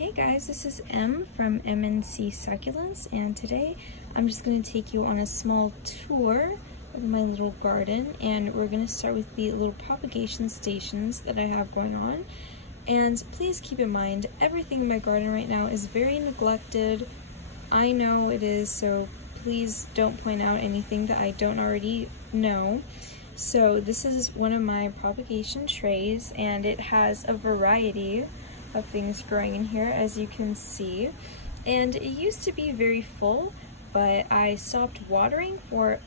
Hey guys, this is M from MNC Succulents, and today I'm just going to take you on a small tour of my little garden, and we're going to start with the little propagation stations that I have going on. And please keep in mind, everything in my garden right now is very neglected. I know it is, so please don't point out anything that I don't already know. So this is one of my propagation trays, and it has a variety of things growing in here, as you can see. And it used to be very full, but I stopped watering for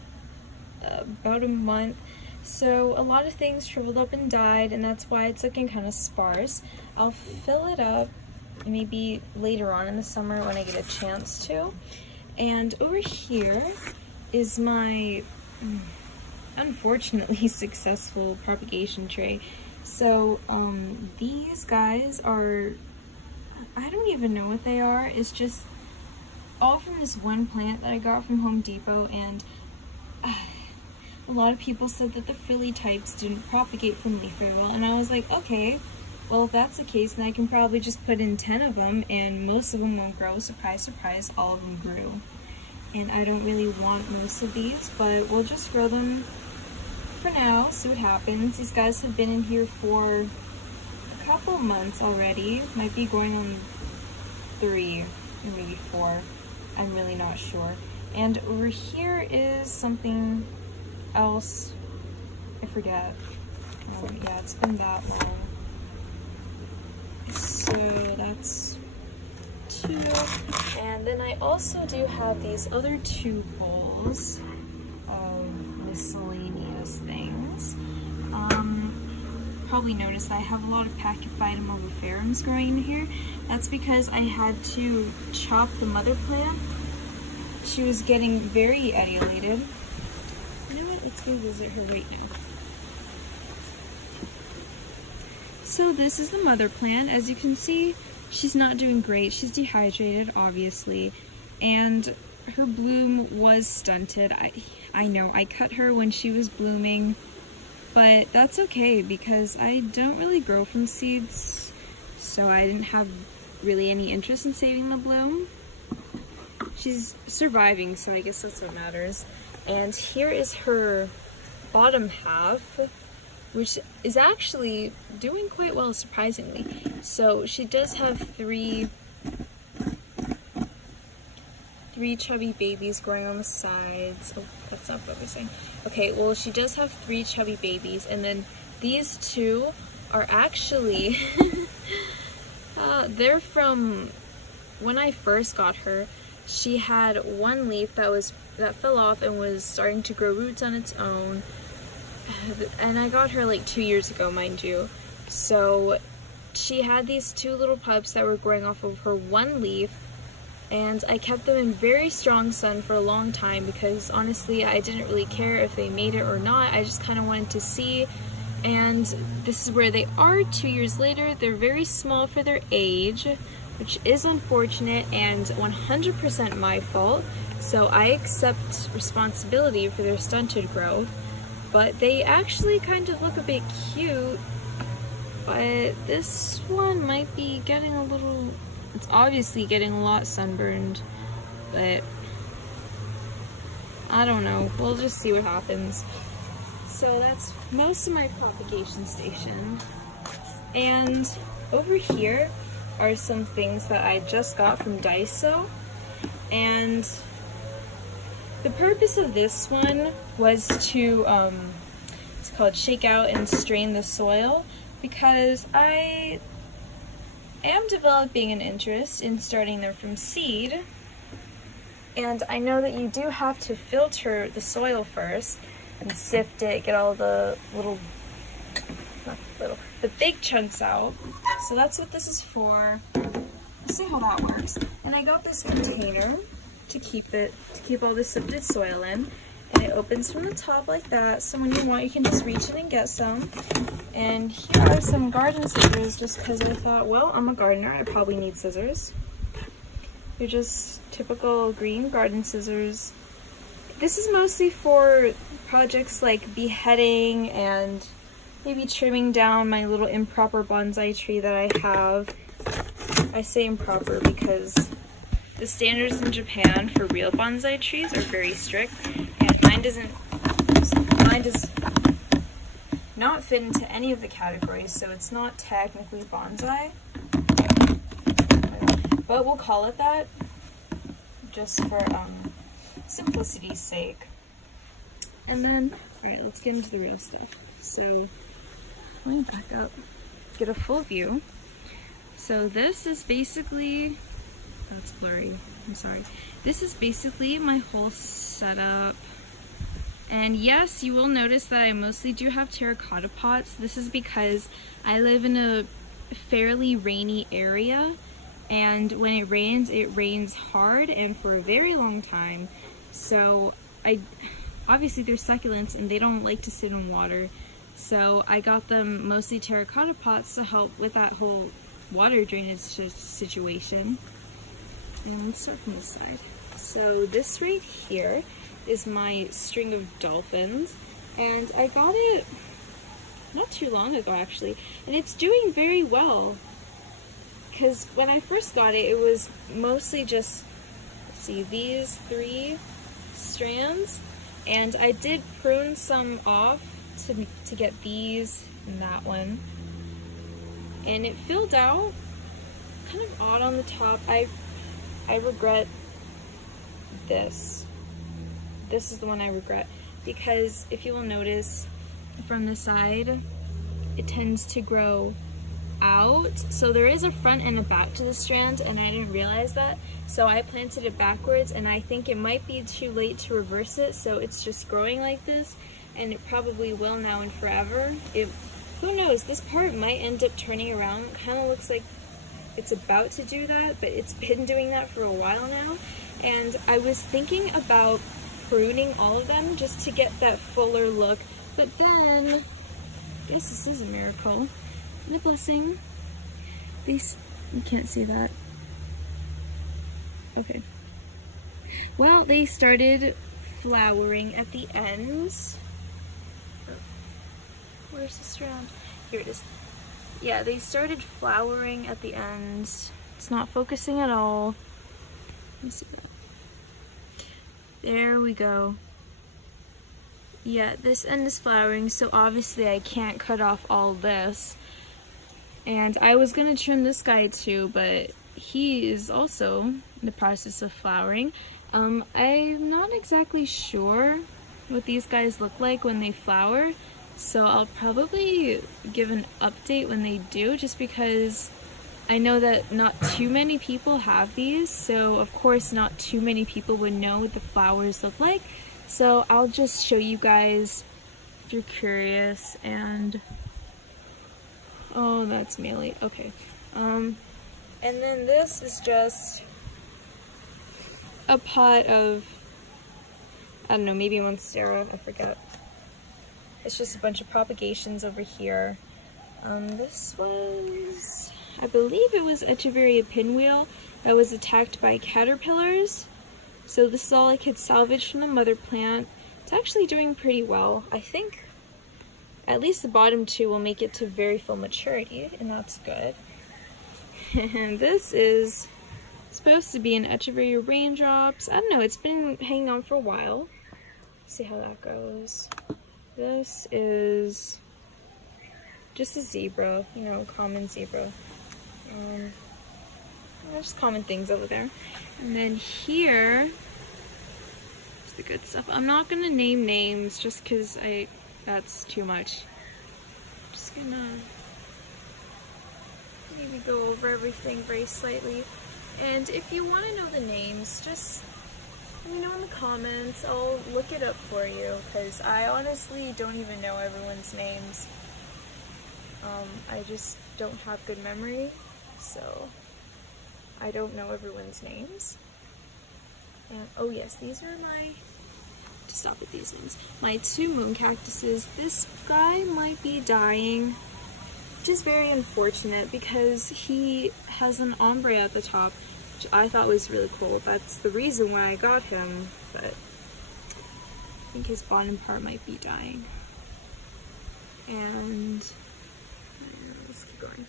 about a month, so a lot of things shriveled up and died, and that's why it's looking kind of sparse. I'll fill it up maybe later on in the summer when I get a chance to. And over here is my unfortunately successful propagation tray. So these guys are, I don't even know what they are. It's just all from this one plant that I got from Home Depot, and a lot of people said that the frilly types didn't propagate from leaf very well, and I was like, okay, well, if that's the case, then I can probably just put in 10 of them and most of them won't grow. Surprise, surprise, all of them grew. And I don't really want most of these, but we'll just grow them for now, see what happens. These guys have been in here for a couple months already, might be going on 3 or maybe 4, I'm really not sure. And over here is something else, I forget. Yeah, it's been that long. So that's 2, and then I also do have these other 2 bowls of miscellaneous things. Probably noticed I have a lot of Pachyphytum oviferums growing in here. That's because I had to chop the mother plant. She was getting very etiolated. You know what? Let's go visit her right now. So this is the mother plant. As you can see, she's not doing great. She's dehydrated, obviously, and her bloom was stunted. I know I cut her when she was blooming, but that's okay because I don't really grow from seeds, so I didn't have really any interest in saving the bloom. She's surviving, so I guess that's what matters. And here is her bottom half, which is actually doing quite well, surprisingly. So she does have three chubby babies growing on the sides. Oh, that's not focusing. Okay, well, she does have 3 chubby babies, and then these 2 are actually they're from when I first got her. She had one leaf that fell off and was starting to grow roots on its own. And I got her like 2 years ago, mind you. So she had these 2 little pups that were growing off of her one leaf, and I kept them in very strong sun for a long time because honestly I didn't really care if they made it or not. I just kind of wanted to see, and this is where they are 2 years later. They're very small for their age, which is unfortunate and 100% my fault, so I accept responsibility for their stunted growth. But they actually kind of look a bit cute, but this one might be getting a little, it's obviously getting a lot sunburned, but I don't know, we'll just see what happens. So that's most of my propagation station. And over here are some things that I just got from Daiso, and the purpose of this one was to, it's called Shake Out and Strain the Soil, because I am developing an interest in starting them from seed, and I know that you do have to filter the soil first and sift it, get all the the big chunks out. So that's what this is for. Let's see how that works. And I got this container to keep all the sifted soil in, and it opens from the top like that, so when you want you can just reach in and get some. And here are some garden scissors, just because I thought, well, I'm a gardener, I probably need scissors. They're just typical green garden scissors. This is mostly for projects like beheading and maybe trimming down my little improper bonsai tree that I have. I say improper because the standards in Japan for real bonsai trees are very strict, and mine does not fit into any of the categories, so it's not technically bonsai, but we'll call it that just for simplicity's sake. And then, alright, let's get into the real stuff. So, let me back up, get a full view. So this is basically, that's blurry, I'm sorry. This is basically my whole setup. And yes, you will notice that I mostly do have terracotta pots. This is because I live in a fairly rainy area, and when it rains hard and for a very long time. So obviously they're succulents and they don't like to sit in water. So I got them mostly terracotta pots to help with that whole water drainage situation. And let's start from this side. So this right here is my string of dolphins, and I got it not too long ago actually, and it's doing very well. Because when I first got it, it was mostly just, let's see, these 3 strands, and I did prune some off to get these and that one, and it filled out kind of odd on the top. I regret this. This is the one I regret, because if you will notice from the side, it tends to grow out. So there is a front and a back to the strand, and I didn't realize that. So I planted it backwards, and I think it might be too late to reverse it, so it's just growing like this, and it probably will now and forever. Who knows, this part might end up turning around. It kind of looks like it's about to do that, but it's been doing that for a while now. And I was thinking about pruning all of them just to get that fuller look, but then I guess this is a miracle and a blessing. These, you can't see that. Okay. Well, they started flowering at the ends. Where's the strand? Here it is. Yeah, they started flowering at the ends. It's not focusing at all. Let me see that. There we go. Yeah, this end is flowering, so obviously I can't cut off all this. And I was gonna trim this guy too, but he is also in the process of flowering. I'm not exactly sure what these guys look like when they flower, so I'll probably give an update when they do, just because I know that not too many people have these, so of course not too many people would know what the flowers look like. So I'll just show you guys if you're curious. And oh, that's mealy. Okay. And then this is just a pot of, I don't know, maybe monstera, I forget. It's just a bunch of propagations over here. This was, I believe it was Echeveria pinwheel that was attacked by caterpillars. So this is all I could salvage from the mother plant. It's actually doing pretty well. I think at least the bottom 2 will make it to very full maturity, and that's good. And this is supposed to be an Echeveria raindrops. I don't know, it's been hanging on for a while. See how that goes. This is just a zebra, you know, common zebra. Just common things over there. And then here is the good stuff. I'm not gonna name names just because that's too much. I'm just gonna maybe go over everything very slightly. And if you want to know the names, just let me know in the comments. I'll look it up for you, because I honestly don't even know everyone's names. I just don't have good memory, so I don't know everyone's names. And oh yes, these are to stop with these names, my 2 moon cactuses. This guy might be dying, which is very unfortunate because he has an ombre at the top, which I thought was really cool. That's the reason why I got him, but I think his bottom part might be dying. And let's keep going.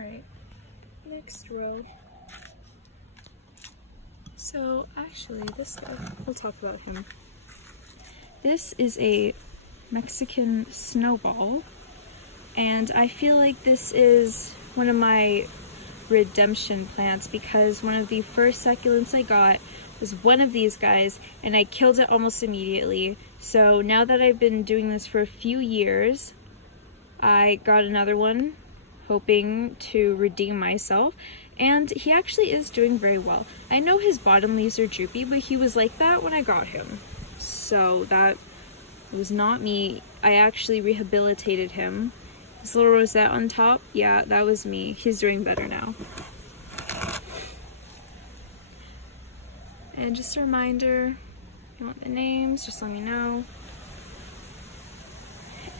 Alright, next row. So actually this guy, we'll talk about him. This is a Mexican snowball, and I feel like this is one of my redemption plants because one of the first succulents I got was one of these guys and I killed it almost immediately. So now that I've been doing this for a few years, I got another one hoping to redeem myself, and he actually is doing very well. I know his bottom leaves are droopy, but he was like that when I got him. So that was not me. I actually rehabilitated him. This little rosette on top, yeah, that was me. He's doing better now. And just a reminder, if you want the names, just let me know.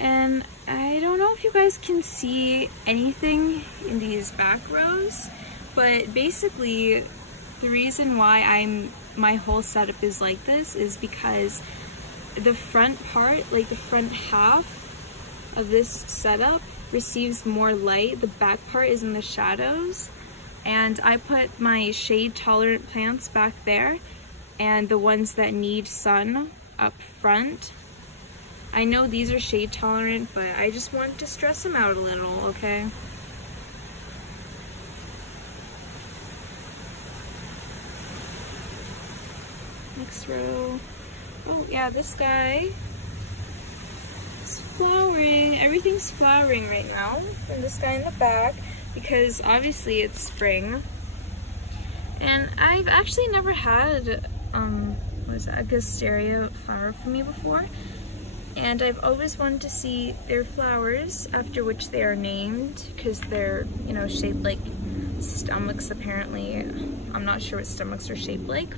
And I don't know if you guys can see anything in these back rows, but basically the reason why my whole setup is like this is because the front part, like the front half of this setup, receives more light. The back part is in the shadows, and I put my shade tolerant plants back there and the ones that need sun up front. I know these are shade tolerant, but I just wanted to stress them out a little, okay? Next row. Oh yeah, this guy is flowering. Everything's flowering right now. And this guy in the back, because obviously it's spring. And I've actually never had what is that, a Gasteria flower for me before. And I've always wanted to see their flowers, after which they are named, because they're, you know, shaped like stomachs apparently. I'm not sure what stomachs are shaped like,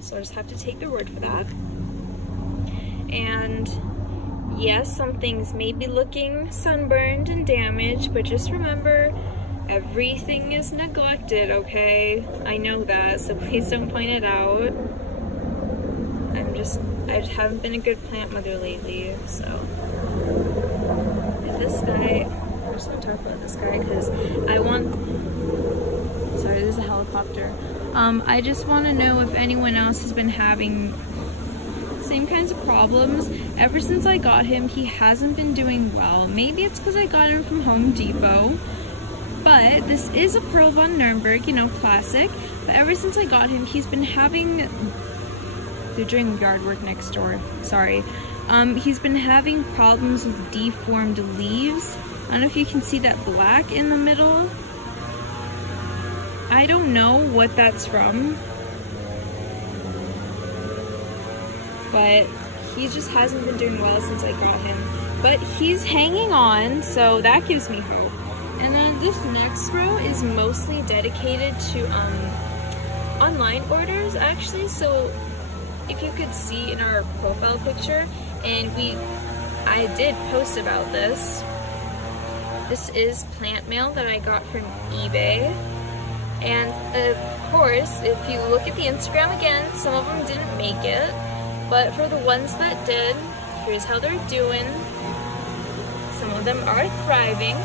so I just have to take their word for that. And yes, some things may be looking sunburned and damaged, but just remember, everything is neglected, okay? I know that, so please don't point it out. I just haven't been a good plant mother lately, so. And this guy, I just want to talk about this guy because sorry, there's a helicopter. I just want to know if anyone else has been having the same kinds of problems. Ever since I got him, he hasn't been doing well. Maybe it's because I got him from Home Depot, but this is a Pearl von Nürnberg, you know, classic. But ever since I got him, he's been having, they're doing yard work next door, sorry. He's been having problems with deformed leaves. I don't know if you can see that black in the middle. I don't know what that's from, but he just hasn't been doing well since I got him. But he's hanging on, so that gives me hope. And then this next row is mostly dedicated to online orders, actually. So if you could see in our profile picture, and I did post about this. This is plant mail that I got from eBay. And of course, if you look at the Instagram again, some of them didn't make it. But for the ones that did, here's how they're doing. Some of them are thriving.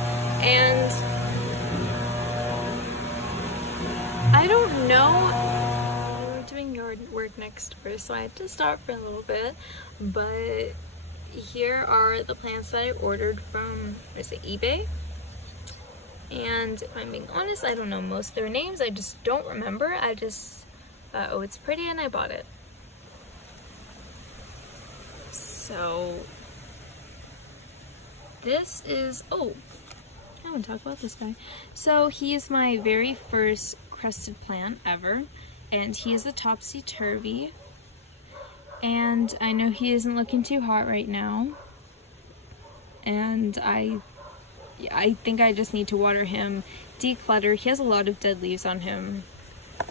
And I don't know, I'm doing yard work next door, so I had to stop for a little bit. But here are the plants that I ordered from, eBay. And if I'm being honest, I don't know most of their names. I just don't remember. I just thought, oh, it's pretty, and I bought it. So this is, oh, I want to talk about this guy. So he is my very first crested plant ever, and he is a topsy-turvy. And I know he isn't looking too hot right now, and I think I just need to water him, declutter. He has a lot of dead leaves on him.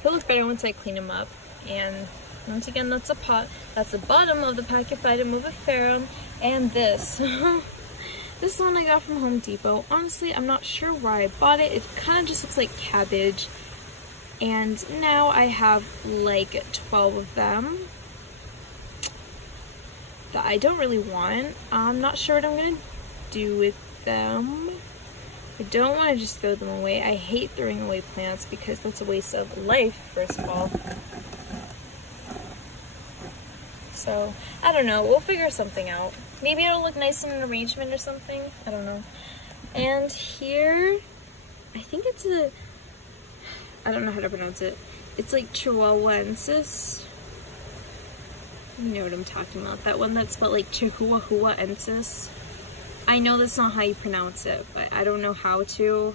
He'll look better once I clean him up. And once again, that's a pot. That's the bottom of the Pachyphytum oviferum. And this. This is one I got from Home Depot. Honestly, I'm not sure why I bought it. It kind of just looks like cabbage. And now I have like 12 of them that I don't really want. I'm not sure what I'm going to do with them. I don't want to just throw them away. I hate throwing away plants because that's a waste of life, first of all. So, I don't know. We'll figure something out. Maybe it'll look nice in an arrangement or something. I don't know. And here, I think it's I don't know how to pronounce it. It's like Chihuahuensis. You know what I'm talking about. That one that's spelled like Chihuahuensis. I know that's not how you pronounce it, but I don't know how to.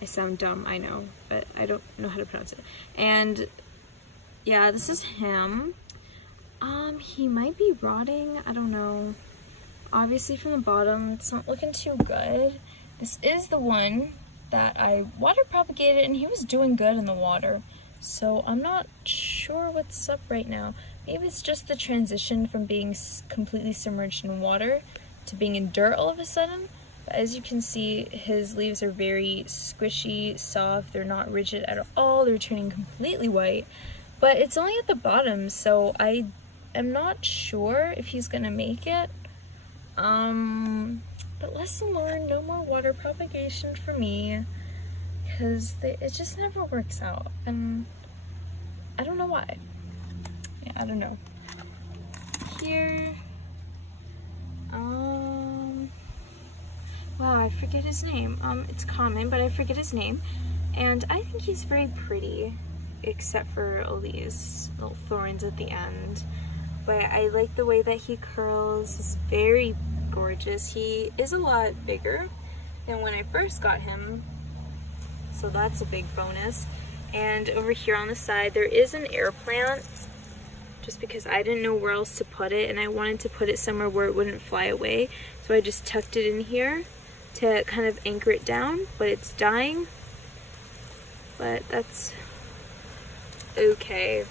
I sound dumb, I know, but I don't know how to pronounce it. And yeah, this is him. He might be rotting, I don't know. Obviously from the bottom, it's not looking too good. This is the one that I water propagated and he was doing good in the water. So I'm not sure what's up right now. Maybe it's just the transition from being completely submerged in water to being in dirt all of a sudden. But as you can see, his leaves are very squishy, soft. They're not rigid at all. They're turning completely white. But it's only at the bottom, so I am not sure if he's gonna make it. But lesson learned, no more water propagation for me, because it just never works out, and I don't know why. Yeah, I don't know. Here, wow, I forget his name. It's common, but I forget his name, and I think he's very pretty, except for all these little thorns at the end. But I like the way that he curls. He's very gorgeous. He is a lot bigger than when I first got him, so that's a big bonus. And over here on the side there is an air plant, just because I didn't know where else to put it and I wanted to put it somewhere where it wouldn't fly away, so I just tucked it in here to kind of anchor it down. But it's dying, but that's okay.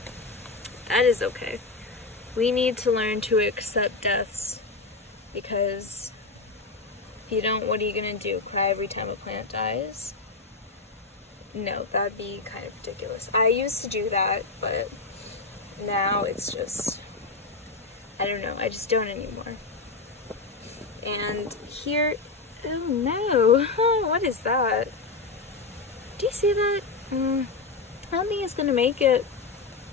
That is okay. We need to learn to accept deaths, because if you don't, what are you gonna do? Cry every time a plant dies? No, that'd be kind of ridiculous. I used to do that, but now it's just, I don't know, I just don't anymore. And here, oh no, what is that? Do you see that? I don't think it's gonna make it.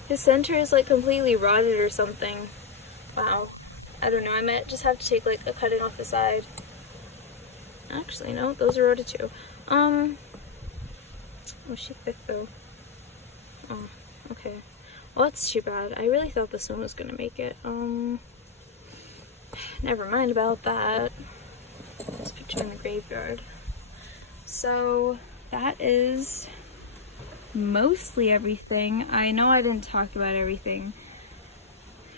His center is like completely rotted or something. Wow. I don't know, I might just have to take like a cutting off the side. Actually, no, those are rotted too. Oh, she's thick though. Oh, okay. Well, that's too bad. I really thought this one was gonna make it. Never mind about that. Let's put you in the graveyard. So, that is mostly everything. I know I didn't talk about everything.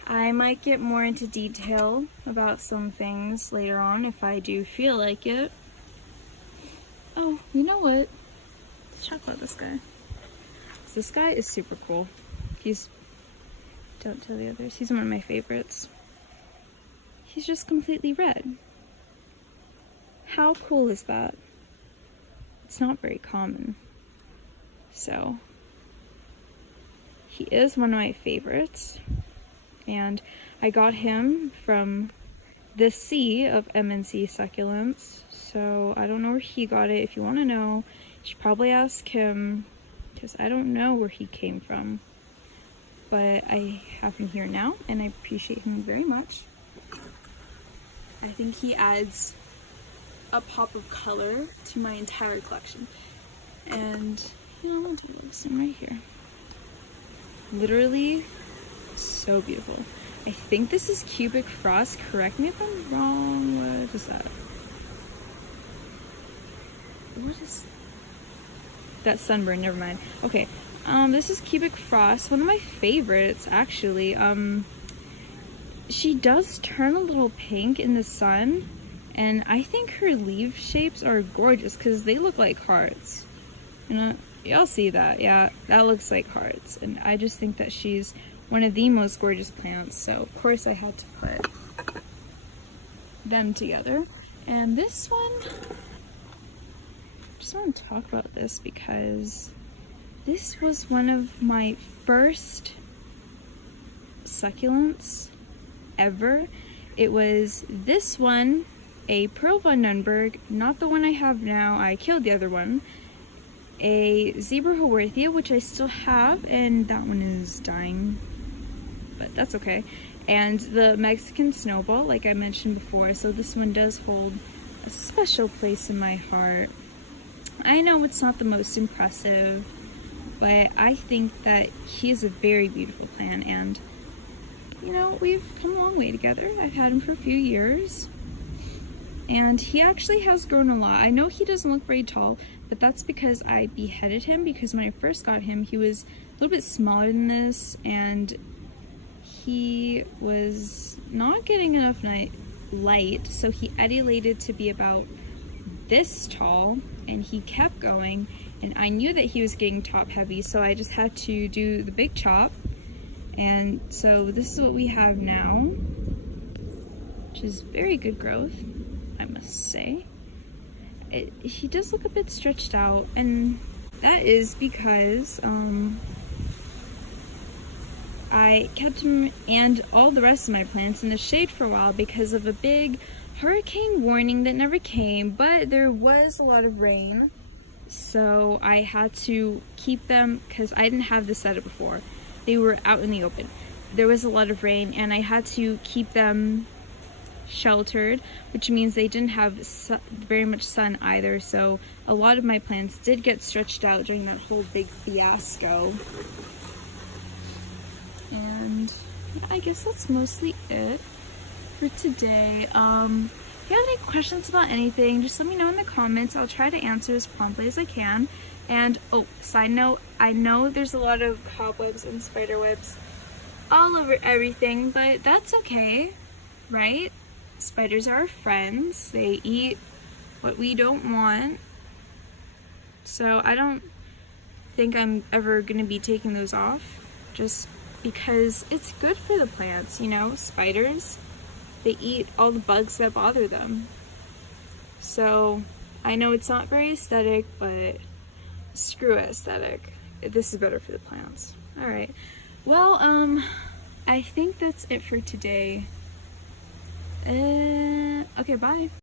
I might get more into detail about some things later on if I do feel like it. Oh, you know what? Let's talk about this guy. This guy is super cool. Don't tell the others, he's one of my favorites. He's just completely red. How cool is that? It's not very common. So, he is one of my favorites, and I got him from this sea of MNC Succulents, so I don't know where he got it. If you want to know, you should probably ask him, because I don't know where he came from, but I have him here now, and I appreciate him very much. I think he adds a pop of color to my entire collection, and you know, I'll take this one right here. Literally so beautiful. I think this is cubic frost. Correct me if I'm wrong. What is that? What is that? Sunburn, never mind. Okay. This is cubic frost. One of my favorites, actually. She does turn a little pink in the sun, and I think her leaf shapes are gorgeous because they look like hearts. You know, y'all see that? Yeah, that looks like hearts, and I just think that she's one of the most gorgeous plants, so of course I had to put them together. And this one, I just want to talk about this because this was one of my first succulents ever. It was this one a Pearl von Nunberg, not the one I have now, I killed the other one, a Zebra Haworthia, which I still have, and that one is dying, but that's okay, and the Mexican Snowball, like I mentioned before, so this one does hold a special place in my heart. I know it's not the most impressive, but I think that he is a very beautiful plant, and you know, we've come a long way together. I've had him for a few years, and he actually has grown a lot. I know he doesn't look very tall, but that's because I beheaded him, because when I first got him, he was a little bit smaller than this, and he was not getting enough light, so he etiolated to be about this tall, and he kept going, and I knew that he was getting top heavy, so I just had to do the big chop. And so this is what we have now, which is very good growth, I must say. He does look a bit stretched out, and that is because I kept him and all the rest of my plants in the shade for a while because of a big hurricane warning that never came, but there was a lot of rain, so I had to keep them because I didn't have this setup before. They were out in the open. There was a lot of rain, and I had to keep them sheltered, which means they didn't have very much sun either, so a lot of my plants did get stretched out during that whole big fiasco. And I guess that's mostly it for today. If you have any questions about anything, just let me know in the comments. I'll try to answer as promptly as I can. And oh, side note, I know there's a lot of cobwebs and spider webs all over everything, but that's okay, right? Spiders are our friends. They eat what we don't want. So I don't think I'm ever gonna be taking those off, just because it's good for the plants, you know? Spiders, they eat all the bugs that bother them. So I know it's not very aesthetic, but screw aesthetic. This is better for the plants. Alright. Well, I think that's it for today. Okay, bye.